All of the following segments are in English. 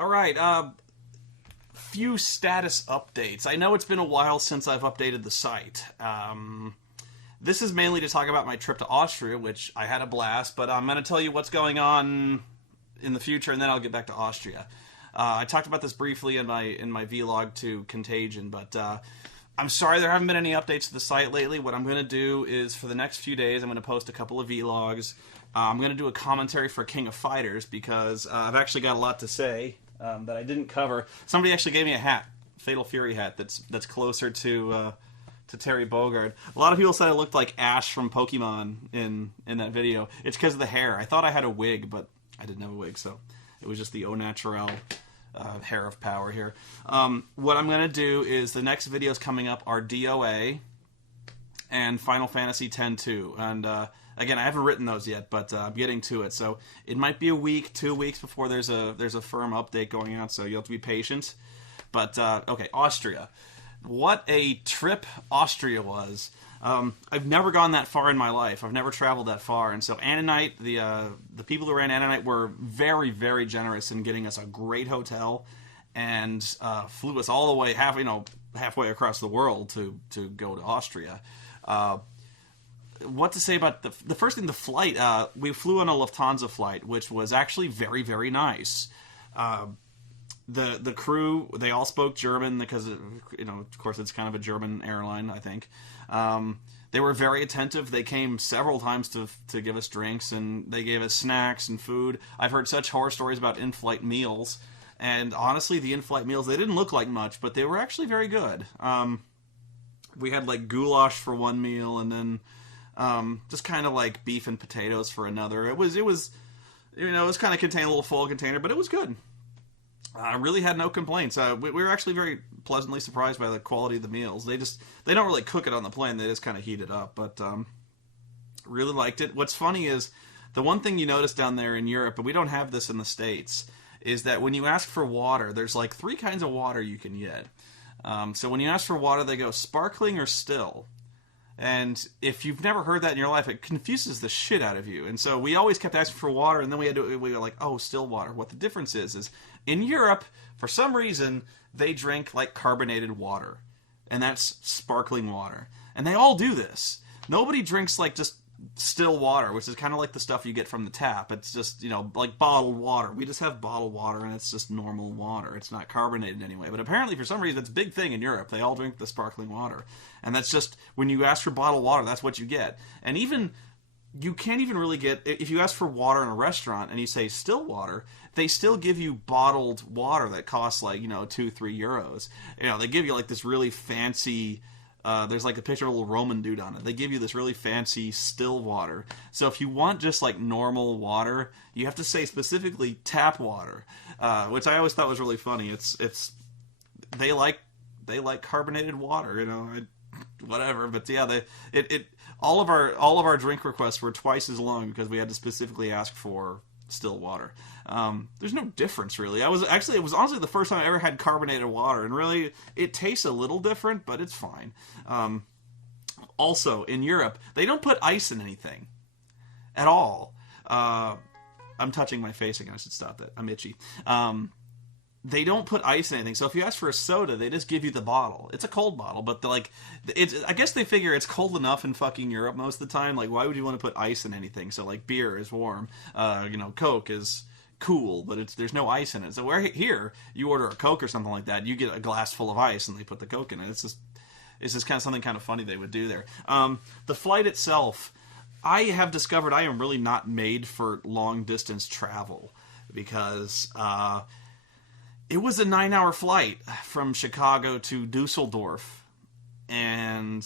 All right, few status updates. I know it's been a while since I've updated the site. This is mainly to talk about my trip to Austria, which I had a blast, but I'm going to tell you what's going on in the future, and then I'll get back to Austria. I talked about this briefly in my vlog to Contagion, but I'm sorry there haven't been any updates to the site lately. What I'm going to do is, for the next few days, I'm going to post a couple of vlogs. I'm going to do a commentary for King of Fighters, because I've actually got a lot to say that I didn't cover. Somebody actually gave me a hat, Fatal Fury hat, that's closer to Terry Bogard. A lot of people said I looked like Ash from Pokemon in that video. It's because of the hair. I thought I had a wig, but I didn't have a wig, so it was just the au naturel hair of power here. What I'm going to do is, the next videos coming up are DOA and Final Fantasy X-2. And again, I haven't written those yet, but I'm getting to it. So it might be a week, 2 weeks before there's a firm update going on, so you'll have to be patient. But, okay, Austria. What a trip Austria was. I've never gone that far in my life. I've never traveled that far. And so Annanite, the people who ran Annanite were very, very generous in getting us a great hotel and flew us all the way halfway across the world to go to Austria. What to say about the first thing, the flight. We flew on a Lufthansa flight, which was actually very, very nice. The crew, they all spoke German because, of course, it's kind of a German airline, I think. They were very attentive. They came several times to give us drinks, and they gave us snacks and food. I've heard such horror stories about in-flight meals, and honestly, the in-flight meals, they didn't look like much, but they were actually very good. We had, like, goulash for one meal, and then just kind of like beef and potatoes for another. It was kind of contained a little full container, but it was good. I really had no complaints. We were actually very pleasantly surprised by the quality of the meals. They don't really cook it on the plane. They just kind of heat it up. But really liked it. What's funny is, the one thing you notice down there in Europe, but we don't have this in the States, is that when you ask for water, there's like 3 kinds of water you can get. So when you ask for water, they go sparkling or still. And if you've never heard that in your life, it confuses the shit out of you. And so we always kept asking for water, and then we were like, oh, still water. What the difference is in Europe, for some reason, they drink like carbonated water. And that's sparkling water. And they all do this. Nobody drinks like just still water, which is kind of like the stuff you get from the tap. It's just, like bottled water. We just have bottled water, and it's just normal water. It's not carbonated anyway. But apparently, for some reason, it's a big thing in Europe. They all drink the sparkling water. And that's just, when you ask for bottled water, that's what you get. And even, you can't even really get, if you ask for water in a restaurant and you say still water, they still give you bottled water that costs like, 2-3 euros. They give you like this really fancy, there's like a picture of a little Roman dude on it. They give you this really fancy still water. So if you want just like normal water, you have to say specifically tap water, which I always thought was really funny. They like carbonated water, whatever. But yeah, all of our drink requests were twice as long because we had to specifically ask for still water. There's no difference really. It was honestly the first time I ever had carbonated water, and really it tastes a little different, but it's fine. Also, in Europe, they don't put ice in anything at all. I'm touching my face again. I should stop that. I'm itchy. They don't put ice in anything. So if you ask for a soda, they just give you the bottle. It's a cold bottle, but I guess they figure it's cold enough in fucking Europe most of the time. Like, why would you want to put ice in anything? So like beer is warm, Coke is cool, but there's no ice in it. So here, you order a Coke or something like that, you get a glass full of ice and they put the Coke in it. It's just kind of something kind of funny they would do there. The flight itself, I have discovered I am really not made for long distance travel, because it was a 9-hour flight from Chicago to Dusseldorf, and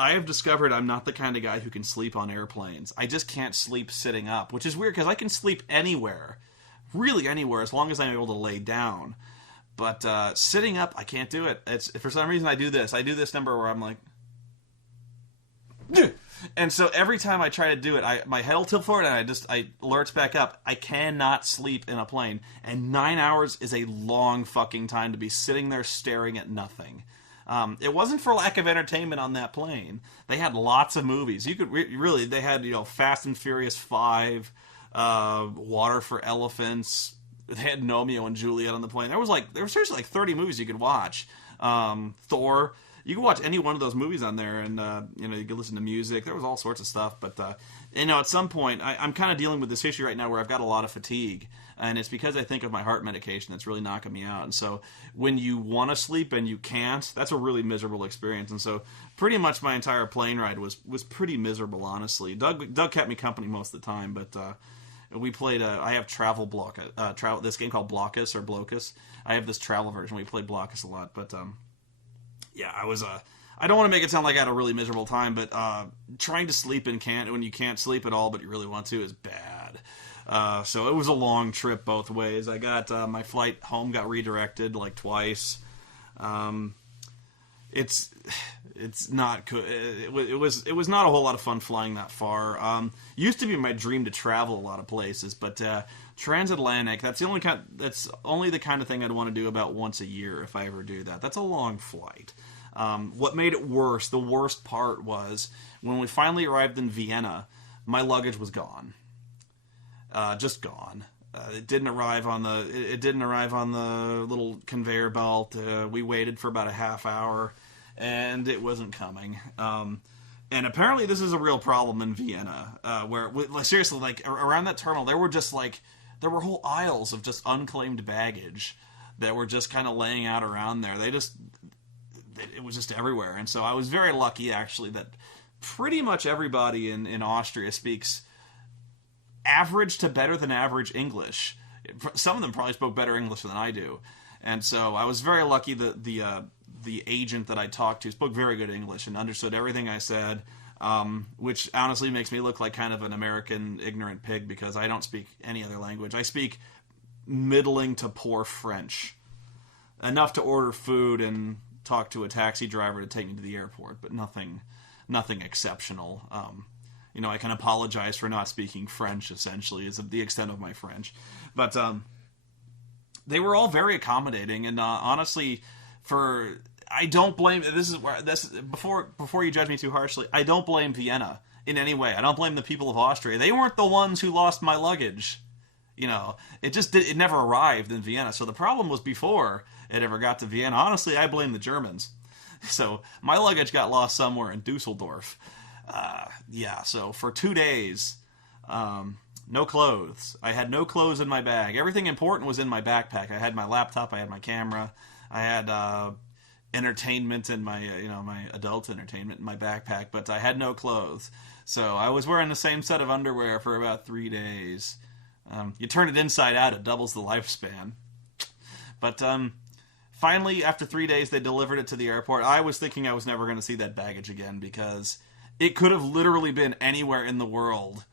I have discovered I'm not the kind of guy who can sleep on airplanes. I just can't sleep sitting up, which is weird because I can sleep anywhere, really anywhere, as long as I'm able to lay down. But sitting up, I can't do it. For some reason, I do this. I do this number where I'm like... And so every time I try to do it, my head will tilt forward and I lurch back up. I cannot sleep in a plane. And 9 hours is a long fucking time to be sitting there staring at nothing. It wasn't for lack of entertainment on that plane. They had lots of movies. You could really, they had, Fast and Furious 5, Water for Elephants, they had Romeo and Juliet on the plane. There was seriously like 30 movies you could watch. Thor. You could watch any one of those movies on there, and you could listen to music. There was all sorts of stuff, but at some point, I'm kind of dealing with this issue right now where I've got a lot of fatigue, and it's because I think of my heart medication that's really knocking me out. And so, when you want to sleep and you can't, that's a really miserable experience. And so, pretty much my entire plane ride was pretty miserable, honestly. Doug kept me company most of the time, but we played. I have this game called Blockus or Blocus. I have this travel version. We played Blockus a lot, but. Yeah, I don't want to make it sound like I had a really miserable time, but trying to sleep when you can't sleep at all, but you really want to, is bad. So it was a long trip both ways. I got my flight home got redirected like twice. It's not good. It was not a whole lot of fun flying that far. Used to be my dream to travel a lot of places, but transatlantic, that's only the kind of thing I'd want to do about once a year if I ever do that. That's a long flight. What made it worse, the worst part was when we finally arrived in Vienna, my luggage was gone. Just gone. It didn't arrive on the little conveyor belt. We waited for about a half hour, and it wasn't coming. And apparently this is a real problem in Vienna, where seriously, like around that terminal, there were whole aisles of just unclaimed baggage that were just kind of laying out around there. It was just everywhere. And so I was very lucky, actually, that pretty much everybody in Austria speaks average to better than average English. Some of them probably spoke better English than I do. And so I was very lucky that the agent that I talked to spoke very good English and understood everything I said, which honestly makes me look like kind of an American ignorant pig because I don't speak any other language. I speak middling to poor French. Enough to order food and talk to a taxi driver to take me to the airport, but nothing exceptional. I can apologize for not speaking French, essentially, is the extent of my French. But they were all very accommodating, and honestly, I don't blame. Before you judge me too harshly, I don't blame Vienna in any way. I don't blame the people of Austria. They weren't the ones who lost my luggage. It never arrived in Vienna. So the problem was before it ever got to Vienna. Honestly, I blame the Germans. So my luggage got lost somewhere in Dusseldorf. So for 2 days, no clothes. I had no clothes in my bag. Everything important was in my backpack. I had my laptop. I had my camera. I had entertainment and my adult entertainment in my backpack, but I had no clothes. So I was wearing the same set of underwear for about 3 days. You turn it inside out, it doubles the lifespan. But finally, after 3 days, they delivered it to the airport. I was thinking I was never going to see that baggage again because it could have literally been anywhere in the world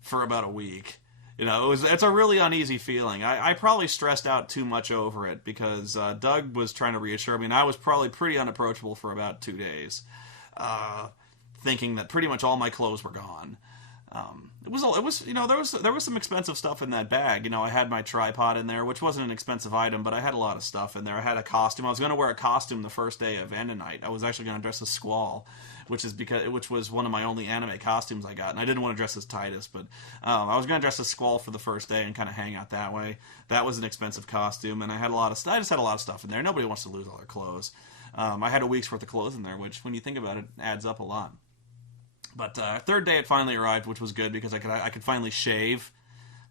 for about a week. It's a really uneasy feeling. I probably stressed out too much over it because Doug was trying to reassure me, and I was probably pretty unapproachable for about 2 days, thinking that pretty much all my clothes were gone. There was some expensive stuff in that bag. I had my tripod in there, which wasn't an expensive item, but I had a lot of stuff in there. I had a costume. I was going to wear a costume the first day of Vienna night. I was actually going to dress as Squall, which was one of my only anime costumes I got, and I didn't want to dress as Titus, but I was going to dress as Squall for the first day and kind of hang out that way. That was an expensive costume, and I just had a lot of stuff in there. Nobody wants to lose all their clothes. I had a week's worth of clothes in there, which, when you think about it, adds up a lot. But third day it finally arrived, which was good because I could finally shave.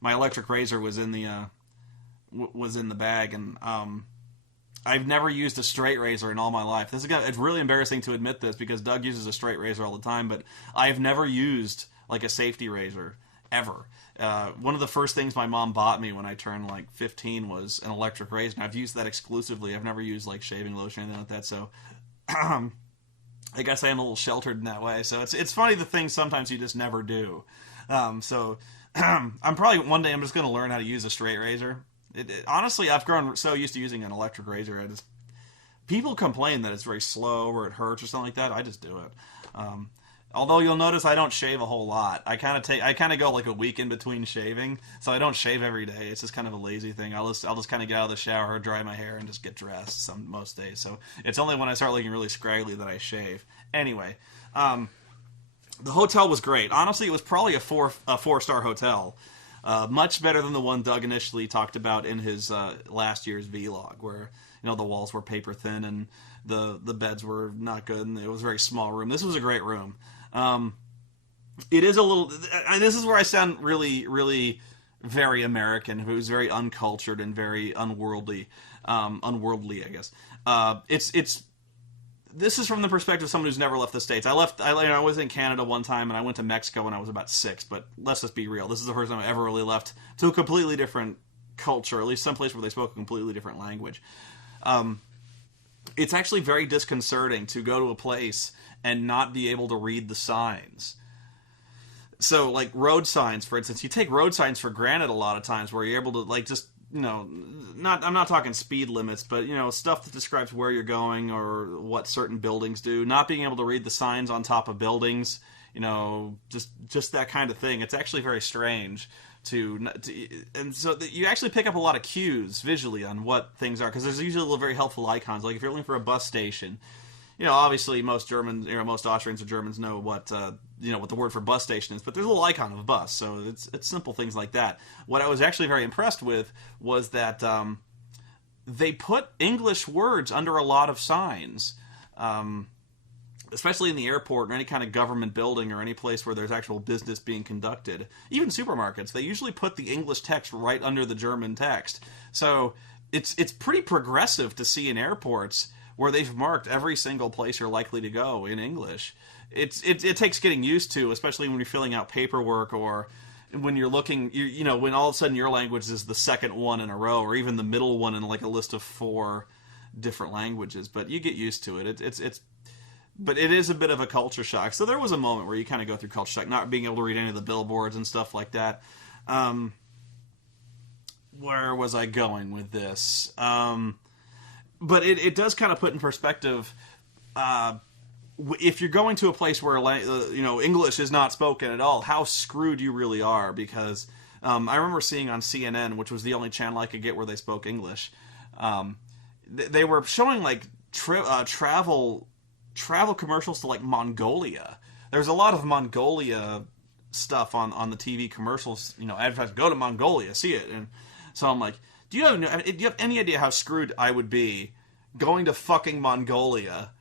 My electric razor was in the bag, and I've never used a straight razor in all my life. It's really embarrassing to admit this because Doug uses a straight razor all the time, but I've never used like a safety razor ever. One of the first things my mom bought me when I turned like 15 was an electric razor, and I've used that exclusively. I've never used like shaving lotion or anything like that, so I guess I am a little sheltered in that way. So it's funny the things sometimes you just never do. I'm probably one day I'm just going to learn how to use a straight razor. Honestly, I've grown so used to using an electric razor. People complain that it's very slow or it hurts or something like that. I just do it. Although you'll notice I don't shave a whole lot. I kind of go like a week in between shaving, so I don't shave every day. It's just kind of a lazy thing. I'll just kind of get out of the shower, dry my hair, and just get dressed most days. So it's only when I start looking really scraggly that I shave. Anyway, the hotel was great. Honestly, it was probably a 4-star hotel. Much better than the one Doug initially talked about in his last year's vlog, where the walls were paper thin and the beds were not good, and it was a very small room. This was a great room. It is a little. And this is where I sound really, really very American, who's very uncultured and very unworldly. Unworldly, I guess. It's. This is from the perspective of someone who's never left the States. I was in Canada one time, and I went to Mexico when I was about 6. But let's just be real. This is the first time I ever really left to a completely different culture, at least someplace where they spoke a completely different language. It's actually very disconcerting to go to a place and not be able to read the signs. So, like road signs, for instance, you take road signs for granted a lot of times, where you're able to I'm not talking speed limits, but stuff that describes where you're going or what certain buildings do. Not being able to read the signs on top of buildings, just that kind of thing. It's actually very strange and so you actually pick up a lot of cues visually on what things are, because there's usually little very helpful icons. Like if you're looking for a bus station, obviously most Germans, most Austrians or Germans know what the word for bus station is, but there's a little icon of a bus, so it's simple things like that. What I was actually very impressed with was that they put English words under a lot of signs, especially in the airport or any kind of government building or any place where there's actual business being conducted. Even supermarkets, they usually put the English text right under the German text. So it's pretty progressive to see in airports where they've marked every single place you're likely to go in English. It takes getting used to, especially when you're filling out paperwork, or when you're looking, when all of a sudden your language is the second one in a row, or even the middle one in like a list of 4 different languages. But you get used to it. But it is a bit of a culture shock. So there was a moment where you kind of go through culture shock, not being able to read any of the billboards and stuff like that. Where was I going with this? But it does kind of put in perspective, if you're going to a place where English is not spoken at all, how screwed you really are. Because I remember seeing on CNN, which was the only channel I could get where they spoke English, they were showing like travel commercials to like Mongolia. There's a lot of Mongolia stuff on the TV commercials. Advertising, go to Mongolia, see it. And so I'm like, do you have any idea how screwed I would be going to fucking Mongolia,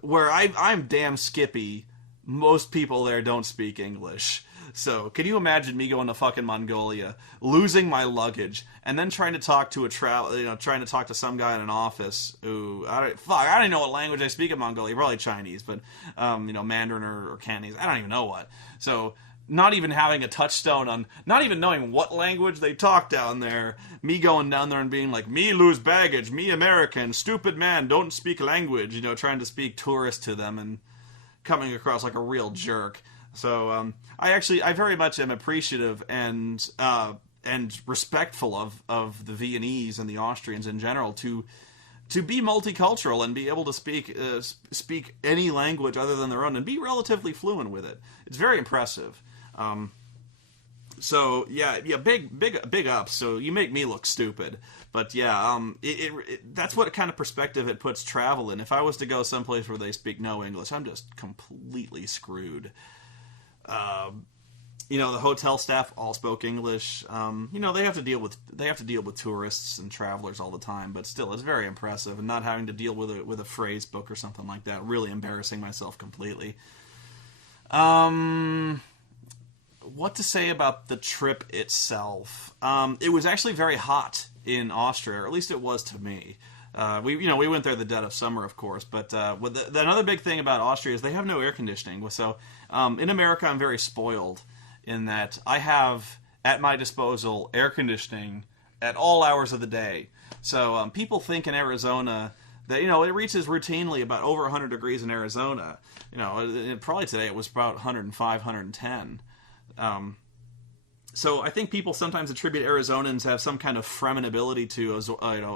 where I'm damn skippy? Most people there don't speak English. So, can you imagine me going to fucking Mongolia, losing my luggage, and then trying to talk to trying to talk to some guy in an office who, I don't even know what language they speak in Mongolia, probably Chinese, but, Mandarin or Cantonese, I don't even know what. So, not even having a touchstone on, not even knowing what language they talk down there, me going down there and being like, me lose baggage, me American, stupid man, don't speak language, trying to speak tourist to them and coming across like a real jerk. So I very much am appreciative and respectful of the Viennese and the Austrians in general to be multicultural and be able to speak any language other than their own and be relatively fluent with it. It's very impressive. So yeah, big ups. So you make me look stupid, but yeah, that's what kind of perspective it puts travel in. If I was to go someplace where they speak no English, I'm just completely screwed. The hotel staff all spoke English. They have to deal with tourists and travelers all the time, but still, it's very impressive. And not having to deal with a phrase book or something like that, really embarrassing myself completely. What to say about the trip itself? It was actually very hot in Austria, or at least it was to me. We went there the dead of summer, of course, but another big thing about Austria is they have no air conditioning. So in America, I'm very spoiled in that I have at my disposal air conditioning at all hours of the day. So people think in Arizona that, it reaches routinely about over 100 degrees in Arizona. Probably today it was about 105, 110. So I think people sometimes attribute Arizonans have some kind of Fremen ability to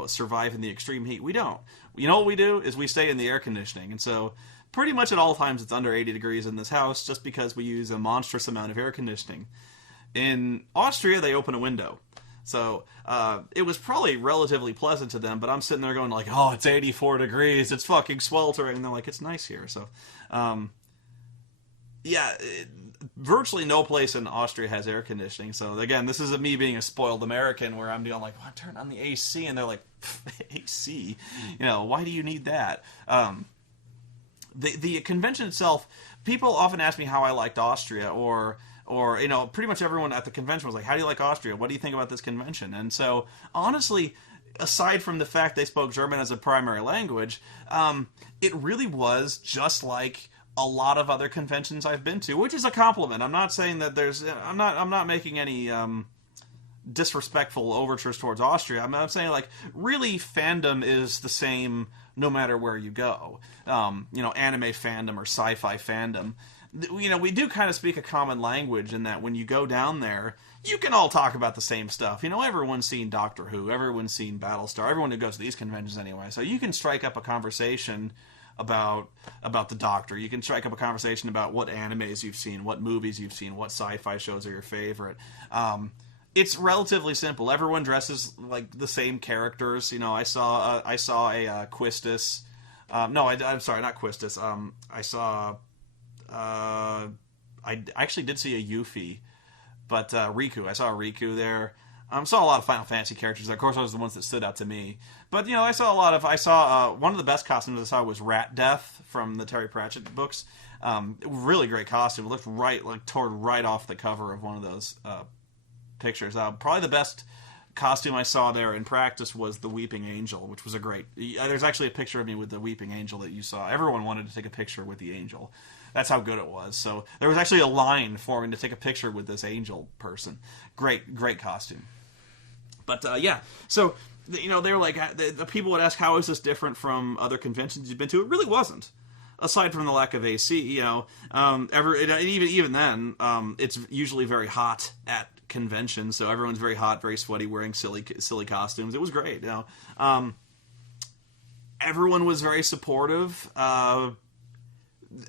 survive in the extreme heat. We don't. What we do is we stay in the air conditioning. And so pretty much at all times it's under 80 degrees in this house just because we use a monstrous amount of air conditioning. In Austria, they open a window. So it was probably relatively pleasant to them, but I'm sitting there going like, oh, it's 84 degrees, it's fucking sweltering. And they're like, it's nice here. So, virtually no place in Austria has air conditioning. So again, this is me being a spoiled American, where I'm going like, well, turn on the AC, and they're like, AC, why do you need that? The convention itself, people often ask me how I liked Austria, or pretty much everyone at the convention was like, how do you like Austria? What do you think about this convention? And so, honestly, aside from the fact they spoke German as a primary language, it really was just like a lot of other conventions I've been to, which is a compliment. I'm not saying that I'm not making any disrespectful overtures towards Austria. I'm saying, like, really, fandom is the same no matter where you go. Anime fandom or sci-fi fandom. We do kind of speak a common language in that when you go down there, you can all talk about the same stuff. Everyone's seen Doctor Who, everyone's seen Battlestar, everyone who goes to these conventions anyway. So you can strike up a conversation about the Doctor. You can strike up a conversation about what animes you've seen, what movies you've seen, what sci-fi shows are your favorite. It's relatively simple. Everyone dresses like the same characters. I saw a Quistis. I'm sorry, not Quistis. I actually did see a Yuffie, but Riku. I saw a Riku there. Saw a lot of Final Fantasy characters. Of course, those are the ones that stood out to me. But I saw one of the best costumes I saw was Rat Death from the Terry Pratchett books. Really great costume. It looked toward right off the cover of one of those pictures. Probably the best costume I saw there in practice was the Weeping Angel, which was a great. There's actually a picture of me with the Weeping Angel that you saw. Everyone wanted to take a picture with the angel. That's how good it was. So there was actually a line forming to take a picture with this angel person. Great costume. But so they were like, the people would ask, how is this different from other conventions you've been to? It really wasn't. Aside from the lack of AC, even then, it's usually very hot at conventions, so everyone's very hot, very sweaty, wearing silly costumes. It was great. Everyone was very supportive.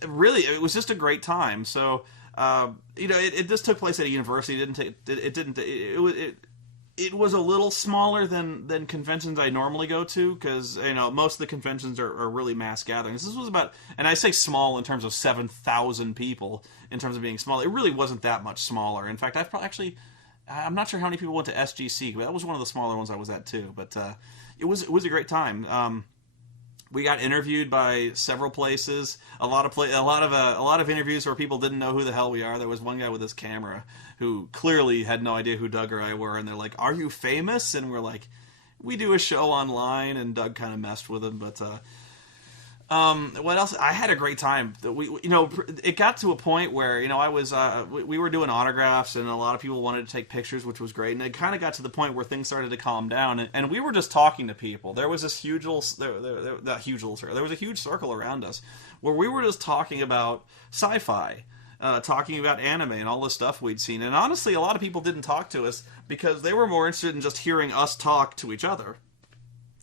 Really, it was just a great time. So, this took place at a university. It was a little smaller than conventions I normally go to, because most of the conventions are really mass gatherings. This was about, and I say small in terms of 7,000 people in terms of being small. It really wasn't that much smaller. In fact, I'm not sure how many people went to SGC, but that was one of the smaller ones I was at too. But it was a great time. We got interviewed by several places. A lot of interviews where people didn't know who the hell we are. There was one guy with his camera who clearly had no idea who Doug or I were, and they're like, "Are you famous?" And we're like, "We do a show online." And Doug kind of messed with him, but what else? I had a great time. It got to a point where we were doing autographs, and a lot of people wanted to take pictures, which was great. And it kind of got to the point where things started to calm down, and we were just talking to people. There was this huge there was a huge circle around us where we were just talking about sci-fi, talking about anime and all the stuff we'd seen. And honestly, a lot of people didn't talk to us because they were more interested in just hearing us talk to each other.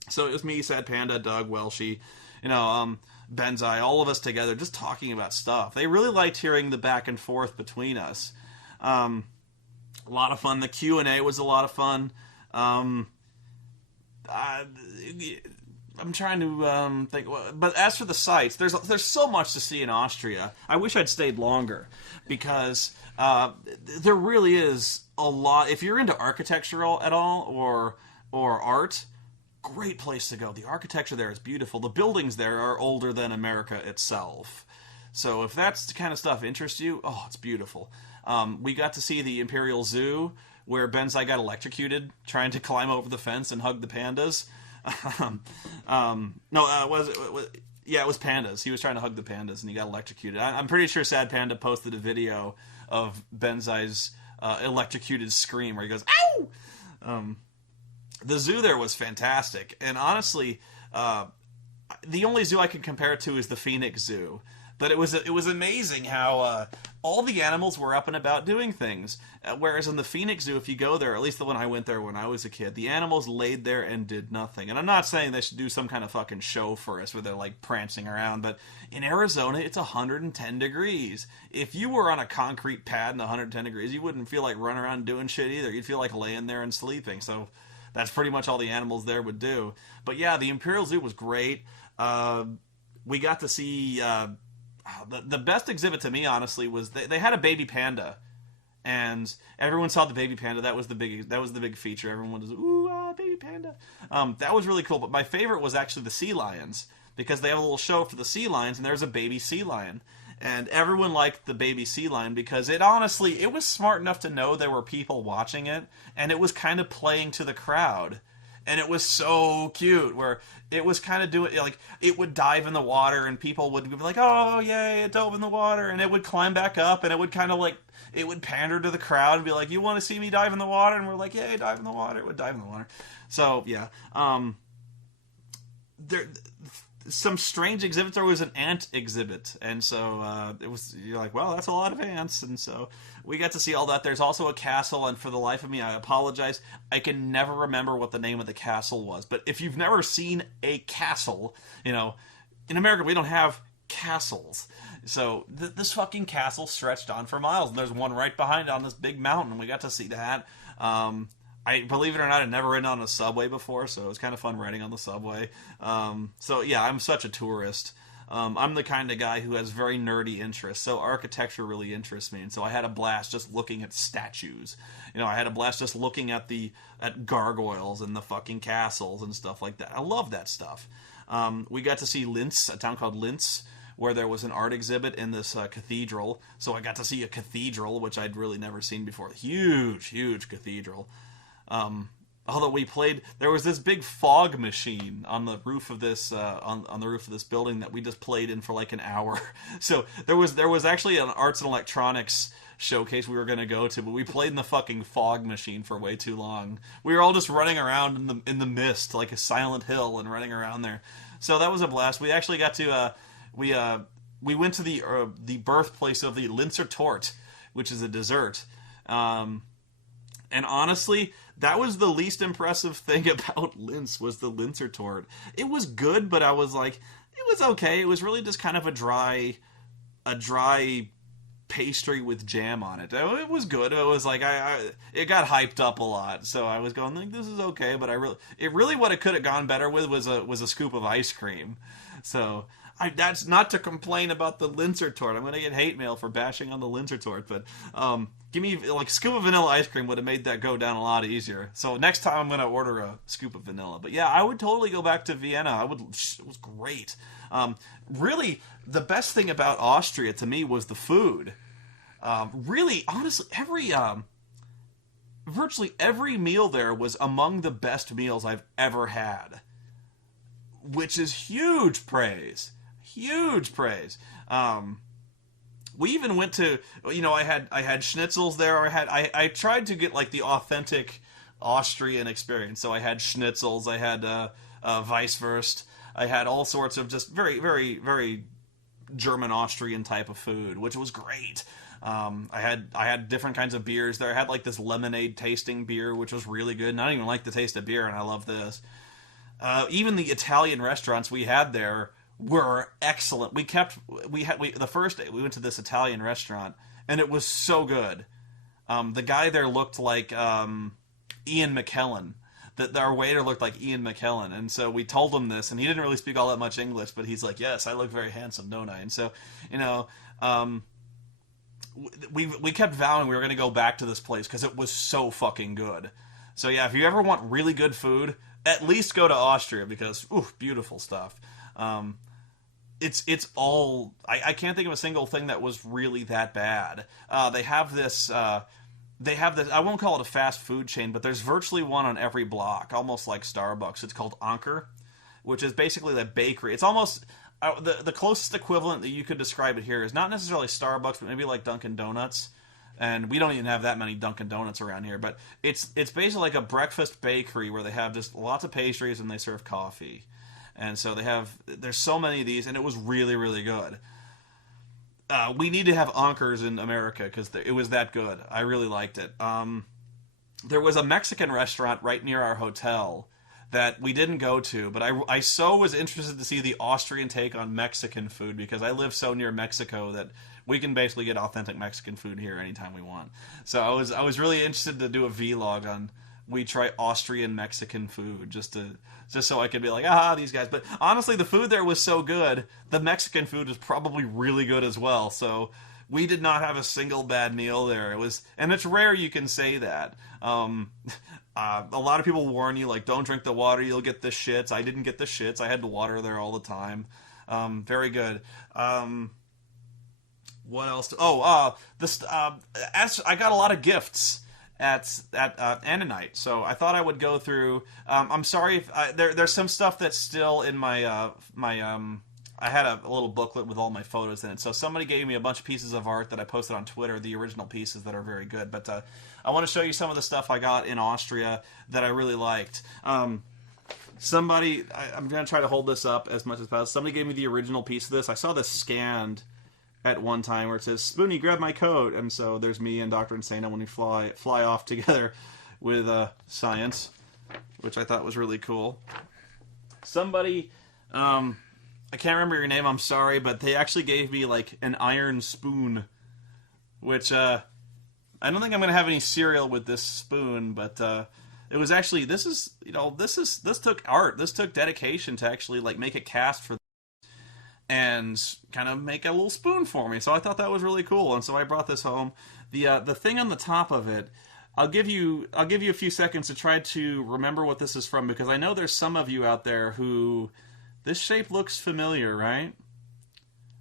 So it was me, Sad Panda, Doug, Welshie, Benzai, all of us together, just talking about stuff. They really liked hearing the back and forth between us. A lot of fun. The Q&A was a lot of fun. I'm trying to think. But as for the sites, there's so much to see in Austria. I wish I'd stayed longer, because there really is a lot. If you're into architecture at all, or art, great place to go. The architecture there is beautiful. The buildings there are older than America itself. So if that's the kind of stuff interests you, it's beautiful. We got to see the Imperial Zoo, where Benzai got electrocuted trying to climb over the fence and hug the pandas. It was pandas. He was trying to hug the pandas and he got electrocuted. I'm pretty sure Sad Panda posted a video of Benzai's electrocuted scream where he goes, "Ow!" The zoo there was fantastic, and honestly, the only zoo I can compare it to is the Phoenix Zoo. But it was amazing how all the animals were up and about doing things. Whereas in the Phoenix Zoo, if you go there, at least the one I went there when I was a kid, the animals laid there and did nothing. And I'm not saying they should do some kind of fucking show for us where they're like prancing around, but in Arizona, it's 110 degrees. If you were on a concrete pad in 110 degrees, you wouldn't feel like running around doing shit either. You'd feel like laying there and sleeping. So that's pretty much all the animals there would do. But yeah, the Imperial Zoo was great. We got to see... the best exhibit to me, honestly, was they had a baby panda, and everyone saw the baby panda. That was the big feature. Everyone was ooh baby panda. That was really cool. But my favorite was actually the sea lions, because they have a little show for the sea lions, and there's a baby sea lion. And everyone liked the baby sea lion because it was smart enough to know there were people watching it, and it was kind of playing to the crowd. And it was so cute, where it was kind of doing, like, it would dive in the water, and people would be like, oh, yay, it dove in the water, and it would climb back up, and it would kind of, like, it would pander to the crowd and be like, you want to see me dive in the water? And we're like, yay, dive in the water. It would dive in the water. So, yeah. There some strange exhibits. There was an ant exhibit, and so you're like, well, that's a lot of ants, and so we got to see all that. There's also a castle, and for the life of me, I apologize, I can never remember what the name of the castle was. But if you've never seen a castle, in America we don't have castles, so this fucking castle stretched on for miles, and there's one right behind it on this big mountain. We got to see that. I believe it or not, I'd never ridden on a subway before, so it was kind of fun riding on the subway. So yeah, I'm such a tourist. I'm the kind of guy who has very nerdy interests, so architecture really interests me, and so I had a blast just looking at statues. I had a blast just looking at gargoyles and the fucking castles and stuff like that. I love that stuff. We got to see Linz, a town called Linz, where there was an art exhibit in this cathedral. So I got to see a cathedral, which I'd really never seen before. Huge, huge cathedral. Although there was this big fog machine on the roof of this on the roof of this building that we just played in for like an hour. So there was actually an arts and electronics showcase we were going to go to, but we played in the fucking fog machine for way too long. We were all just running around in the mist like a Silent Hill and running around there. So that was a blast. We actually got to we went to the birthplace of the Linzer Torte, which is a dessert. And honestly, that was the least impressive thing about Linz, was the Linzer Torte. It was good, but I was like, it was okay. It was really just kind of a dry pastry with jam on it. It was good. It was like it got hyped up a lot, so I was going like, this is okay. But what it could have gone better with was a scoop of ice cream. So that's not to complain about the Linzer Torte. I'm going to get hate mail for bashing on the Linzer Torte, but give me like a scoop of vanilla ice cream would have made that go down a lot easier. So next time I'm going to order a scoop of vanilla. But yeah, I would totally go back to Vienna. It was great. Really, the best thing about Austria to me was the food. Really, honestly, virtually every meal there was among the best meals I've ever had, which is huge praise. Huge praise. We even went to, I had schnitzels there. I tried to get like the authentic Austrian experience. So I had schnitzels. I had Weisswurst. I had all sorts of just very, very, very German Austrian type of food, which was great. I had different kinds of beers there. I had like this lemonade tasting beer, which was really good. And I don't even like the taste of beer, and I love this. Even the Italian restaurants we had there were excellent. The first day we went to this Italian restaurant, and it was so good. The guy there looked like Ian McKellen. Our waiter looked like Ian McKellen, and so we told him this, and he didn't really speak all that much English, but he's like, "Yes, I look very handsome, don't I?" And so, we kept vowing we were going to go back to this place because it was so fucking good. So yeah, if you ever want really good food, at least go to Austria, because beautiful stuff. It's all, I can't think of a single thing that was really that bad. They have this, I won't call it a fast food chain, but there's virtually one on every block, almost like Starbucks. It's called Anker, which is basically the bakery. It's almost, the closest equivalent that you could describe it here is not necessarily Starbucks, but maybe like Dunkin' Donuts. And we don't even have that many Dunkin' Donuts around here, but it's basically like a breakfast bakery where they have just lots of pastries and they serve coffee. And so there's so many of these, and it was really, really good. We need to have Ankers in America because it was that good. I really liked it. There was a Mexican restaurant right near our hotel that we didn't go to, but I so was interested to see the Austrian take on Mexican food, because I live so near Mexico that we can basically get authentic Mexican food here anytime we want. So I was really interested to do a vlog on we try Austrian Mexican food just so I could be like, these guys. But honestly, the food there was so good. The Mexican food was probably really good as well. So we did not have a single bad meal there. And it's rare you can say that. A lot of people warn you, like, don't drink the water, you'll get the shits. I didn't get the shits. I had the water there all the time. Very good. What else? I got a lot of gifts at Annanite, so I thought I would go through. I'm sorry if there's some stuff that's still in my I had a little booklet with all my photos in it. So somebody gave me a bunch of pieces of art that I posted on Twitter, the original pieces that are very good. But I want to show you some of the stuff I got in Austria that I really liked. I'm going to try to hold this up as much as possible. Somebody gave me the original piece of this. I saw this scanned at one time where it says, Spoony, grab my coat. And so there's me and Dr. Insano when we fly off together with science, which I thought was really cool. Somebody, I can't remember your name, I'm sorry, but they actually gave me like an iron spoon, which I don't think I'm going to have any cereal with this spoon, but it was actually, this took art, this took dedication to actually like make a cast for and kind of make a little spoon for me. So I thought that was really cool, and so I brought this home. The thing on the top of it, I'll give you a few seconds to try to remember what this is from, because I know there's some of you out there who this shape looks familiar, right?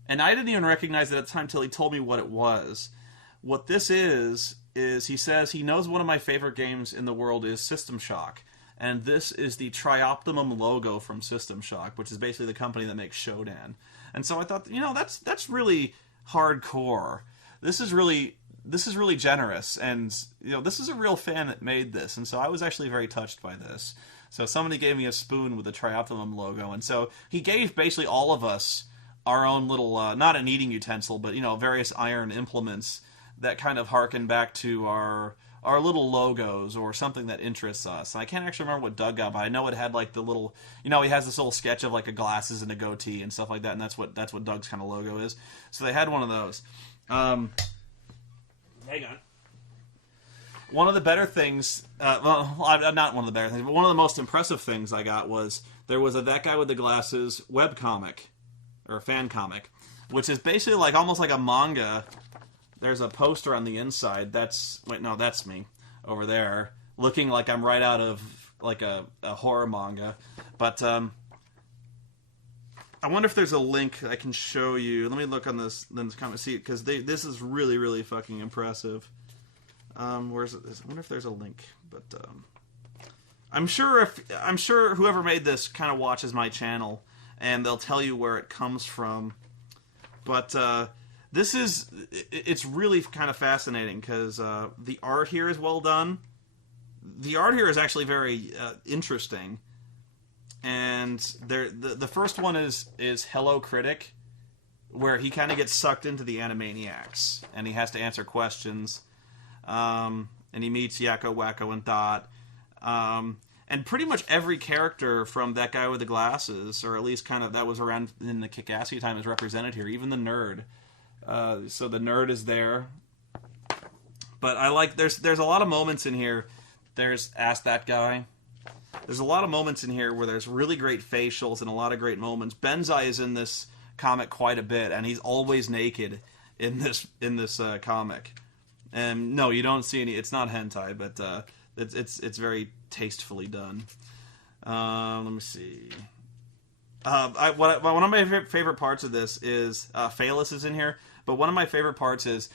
And I didn't even recognize it at the time till he told me what it was. What this is he says he knows one of my favorite games in the world is System Shock. And this is the Trioptimum logo from System Shock, which is basically the company that makes Shodan. And so I thought, that's really hardcore. This is really generous, and this is a real fan that made this, and so I was actually very touched by this. So somebody gave me a spoon with the Trioptimum logo, and so he gave basically all of us our own little, not an eating utensil, but various iron implements that kind of harken back to our little logos or something that interests us. And I can't actually remember what Doug got, but I know it had like the little, he has this little sketch of like a glasses and a goatee and stuff like that, and that's what Doug's kind of logo is. So they had one of those. Hang on. One of the better things, not one of the better things, but one of the most impressive things I got was there was a That Guy with the Glasses webcomic, or fan comic, which is basically like almost like a manga. There's a poster on the inside. That's me over there, looking like I'm right out of like a horror manga. But I wonder if there's a link I can show you. Let me look on this comic, see, because this is really, really fucking impressive. Where's it? I wonder if there's a link, but I'm sure whoever made this kind of watches my channel, and they'll tell you where it comes from. But it's really kind of fascinating because the art here is well done. The art here is actually very interesting. And the first one is Hello Critic, where he kind of gets sucked into the Animaniacs, and he has to answer questions. And he meets Yakko, Wacko, and Dot. And pretty much every character from That Guy with the Glasses, or at least kind of that was around in the Kick-Assy time, is represented here. Even the nerd. So the nerd is there. But I like, there's a lot of moments in here. There's Ask That Guy. There's a lot of moments in here where there's really great facials and a lot of great moments. Benzai is in this comic quite a bit, and he's always naked in this comic. And no, you don't see any. It's not hentai, but it's very tastefully done. Let me see. One of my favorite parts of this is Phalus is in here, but one of my favorite parts is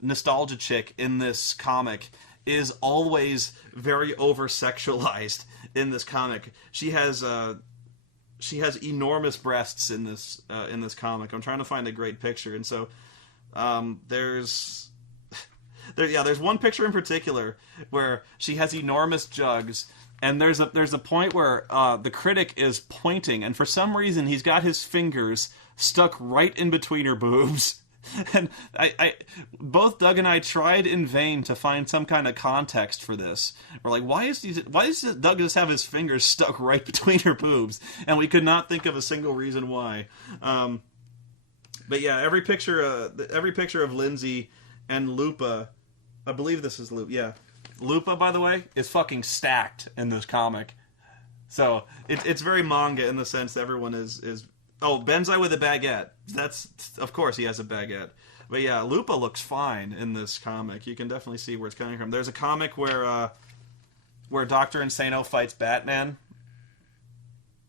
Nostalgia Chick in this comic is always very over-sexualized in this comic. She has enormous breasts in this comic. I'm trying to find a great picture, and so there's one picture in particular where she has enormous jugs. And there's a point where the critic is pointing, and for some reason he's got his fingers stuck right in between her boobs. And both Doug and I tried in vain to find some kind of context for this. We're like, why is Doug just have his fingers stuck right between her boobs? And we could not think of a single reason why. But yeah, every picture of Lindsay and Lupa, I believe this is Lupa, yeah. Lupa, by the way, is fucking stacked in this comic. So it's very manga in the sense that everyone is. Oh, Benzai with a baguette. That's, of course, he has a baguette. But yeah, Lupa looks fine in this comic. You can definitely see where it's coming from. There's a comic where Dr. Insano fights Batman,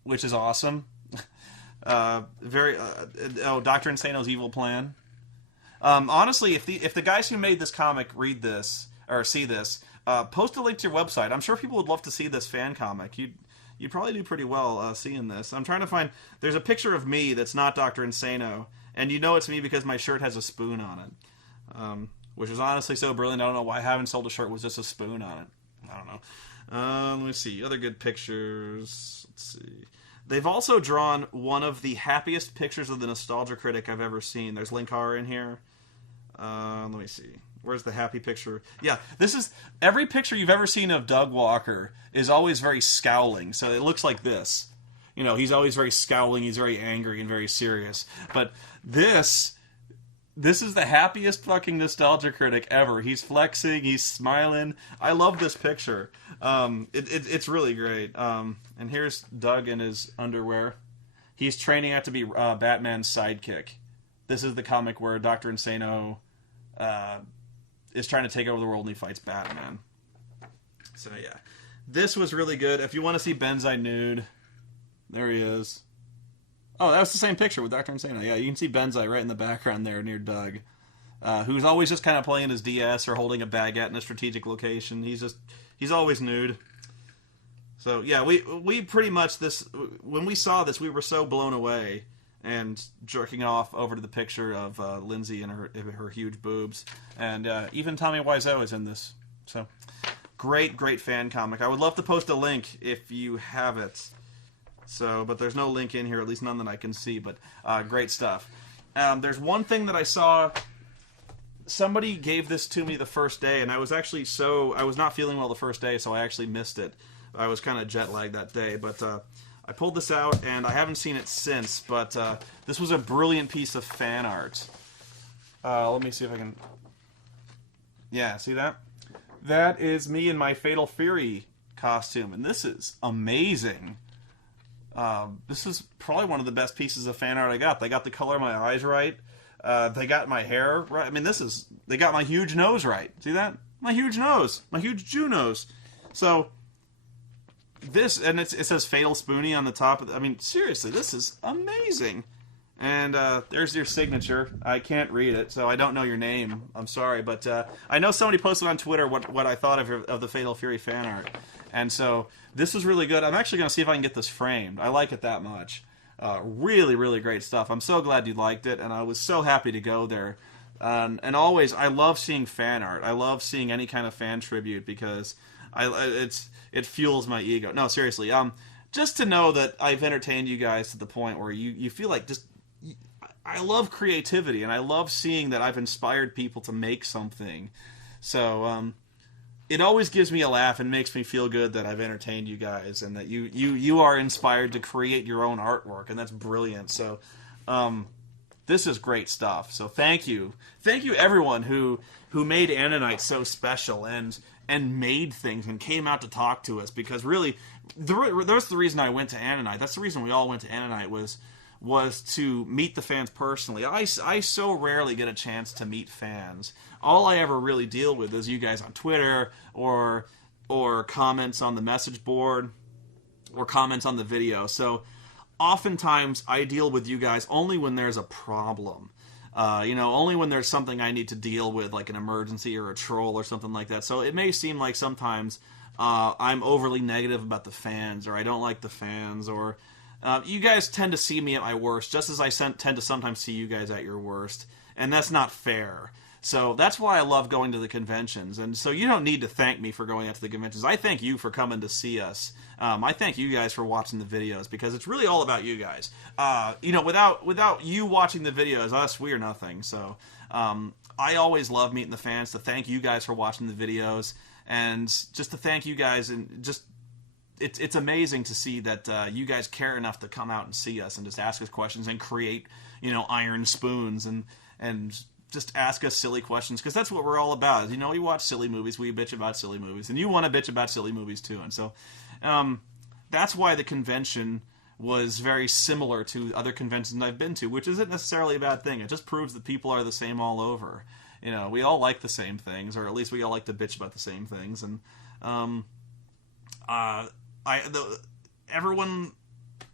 which is awesome. Dr. Insano's evil plan. Honestly, if the guys who made this comic read this or see this, post a link to your website. I'm sure people would love to see this fan comic. You'd probably do pretty well seeing this. I'm trying to find. There's a picture of me that's not Dr. Insano, and you know it's me because my shirt has a spoon on it, which is honestly so brilliant. I don't know why I haven't sold a shirt with just a spoon on it. I don't know. Let me see other good pictures. Let's see. They've also drawn one of the happiest pictures of the Nostalgia Critic I've ever seen. There's Linkar in here. Let me see. Where's the happy picture? Yeah, this is... Every picture you've ever seen of Doug Walker is always very scowling. So it looks like this. You know, he's always very scowling. He's very angry and very serious. But this is the happiest fucking Nostalgia Critic ever. He's flexing. He's smiling. I love this picture. It's really great. And here's Doug in his underwear. He's training out to be Batman's sidekick. This is the comic where Dr. Insano is trying to take over the world and he fights Batman. So yeah, this was really good. If you want to see Benzai nude, there he is. Oh, that was the same picture with Dr. Insano. Yeah, you can see Benzai right in the background there near Doug, who's always just kind of playing his DS or holding a baguette in a strategic location. He's always nude. So yeah, we pretty much when we saw this, we were so blown away and jerking off over to the picture of Lindsay and her huge boobs. And even Tommy Wiseau is in this. So, great fan comic. I would love to post a link if you have it. So, but there's no link in here, at least none that I can see. But great stuff. There's one thing that I saw. Somebody gave this to me the first day, and I was not feeling well the first day, so I actually missed it. I was kind of jet lagged that day, but I pulled this out, and I haven't seen it since, but this was a brilliant piece of fan art. Let me see if I can... Yeah, see that? That is me in my Fatal Fury costume, and this is amazing. This is probably one of the best pieces of fan art I got. They got the color of my eyes right. They got my hair right. I mean, they got my huge nose right. See that? My huge nose. My huge Jew nose. So... This, and it says Fatal Spoony on the top. I mean, seriously, this is amazing. And there's your signature. I can't read it, so I don't know your name. I'm sorry, but I know somebody posted on Twitter what I thought of the Fatal Fury fan art. And so this was really good. I'm actually going to see if I can get this framed. I like it that much. Really, really great stuff. I'm so glad you liked it, and I was so happy to go there. And always, I love seeing fan art. I love seeing any kind of fan tribute because... it fuels my ego. No, seriously. Just to know that I've entertained you guys to the point where you feel like I love creativity and I love seeing that I've inspired people to make something. So it always gives me a laugh and makes me feel good that I've entertained you guys and that you are inspired to create your own artwork, and that's brilliant. So this is great stuff. So thank you everyone who made Annanite so special and made things and came out to talk to us, because really, that's the reason I went to Annanite. That's the reason we all went to Annanite was to meet the fans personally. I so rarely get a chance to meet fans. All I ever really deal with is you guys on Twitter or comments on the message board or comments on the video. So oftentimes I deal with you guys only when there's a problem. Only when there's something I need to deal with, like an emergency or a troll or something like that. So it may seem like sometimes I'm overly negative about the fans, or I don't like the fans, or you guys tend to see me at my worst, just as I tend to sometimes see you guys at your worst, and that's not fair. So that's why I love going to the conventions, and so you don't need to thank me for going out to the conventions. I thank you for coming to see us. I thank you guys for watching the videos, because it's really all about you guys. Without you watching the videos, us, we are nothing. So I always love meeting the fans, to thank you guys for watching the videos, and just to thank you guys, and just it's amazing to see that you guys care enough to come out and see us and just ask us questions and create iron spoons and just ask us silly questions, because that's what we're all about. You know, we watch silly movies, we bitch about silly movies, and you want to bitch about silly movies too. And so that's why the convention was very similar to other conventions I've been to, which isn't necessarily a bad thing. It just proves that people are the same all over. You know, we all like the same things, or at least we all like to bitch about the same things. And everyone,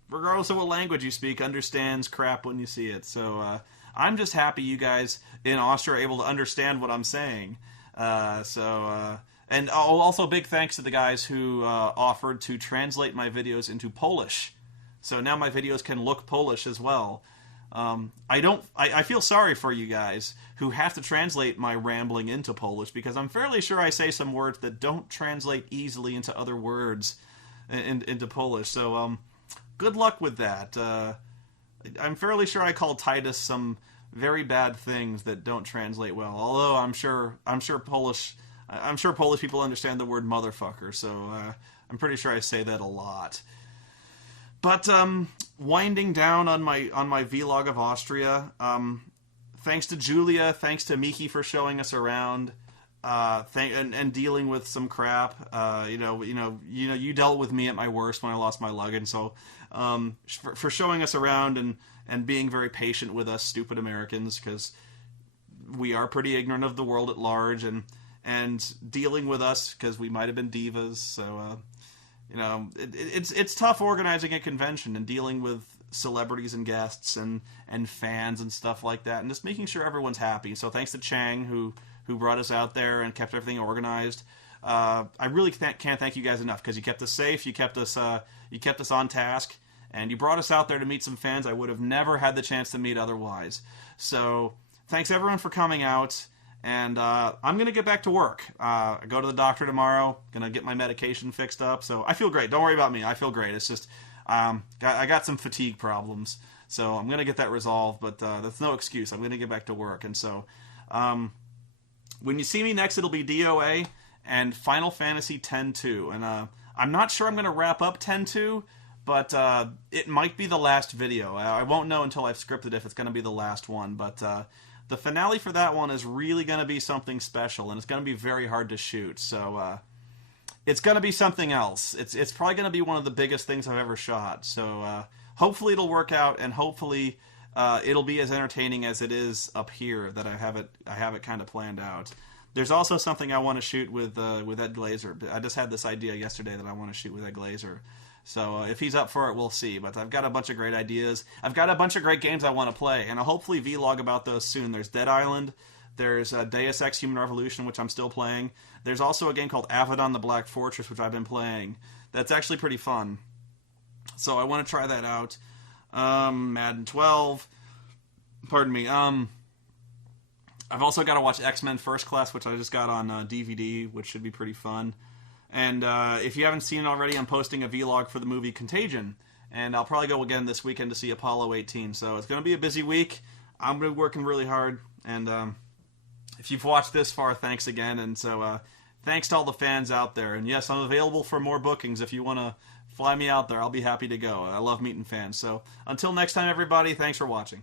regardless of what language you speak, understands crap when you see it. So I'm just happy you guys in Austria are able to understand what I'm saying. And also big thanks to the guys who offered to translate my videos into Polish. So now my videos can look Polish as well. I feel sorry for you guys who have to translate my rambling into Polish, because I'm fairly sure I say some words that don't translate easily into other words into Polish. So good luck with that. I'm fairly sure I called Titus some very bad things that don't translate well. Although I'm sure Polish people understand the word motherfucker. So I'm pretty sure I say that a lot. But winding down on my vlog of Austria, thanks to Julia, thanks to Miki for showing us around, and dealing with some crap. You dealt with me at my worst when I lost my luggage. So for showing us around and being very patient with us stupid Americans, because we are pretty ignorant of the world at large, and dealing with us because we might have been divas. So. It's tough organizing a convention and dealing with celebrities and guests and fans and stuff like that, and just making sure everyone's happy. So thanks to Chang who brought us out there and kept everything organized. I really can't thank you guys enough, because you kept us safe, you kept us on task, and you brought us out there to meet some fans I would have never had the chance to meet otherwise. So thanks everyone for coming out. And I'm going to get back to work. I go to the doctor tomorrow. Going to get my medication fixed up. So I feel great. Don't worry about me. I feel great. It's just I got some fatigue problems. So I'm going to get that resolved. But that's no excuse. I'm going to get back to work. And so when you see me next, it'll be DOA and Final Fantasy X-2. And I'm not sure I'm going to wrap up X-2, but it might be the last video. I won't know until I've scripted if it's going to be the last one. But the finale for that one is really going to be something special, and it's going to be very hard to shoot. So it's going to be something else. It's probably going to be one of the biggest things I've ever shot. So hopefully it'll work out, and hopefully it'll be as entertaining as it is up here that I have it kind of planned out. There's also something I want to shoot with Ed Glazer. I just had this idea yesterday that I want to shoot with Ed Glazer. So if he's up for it, we'll see. But I've got a bunch of great ideas. I've got a bunch of great games I want to play, and I'll hopefully vlog about those soon. There's Dead Island. There's Deus Ex Human Revolution, which I'm still playing. There's also a game called Avedon the Black Fortress, which I've been playing. That's actually pretty fun. So I want to try that out. Madden 12. Pardon me. I've also got to watch X-Men First Class, which I just got on DVD, which should be pretty fun. And if you haven't seen it already, I'm posting a vlog for the movie Contagion. And I'll probably go again this weekend to see Apollo 18. So it's going to be a busy week. I'm going to be working really hard. And if you've watched this far, thanks again. And so thanks to all the fans out there. And yes, I'm available for more bookings. If you want to fly me out there, I'll be happy to go. I love meeting fans. So until next time, everybody, thanks for watching.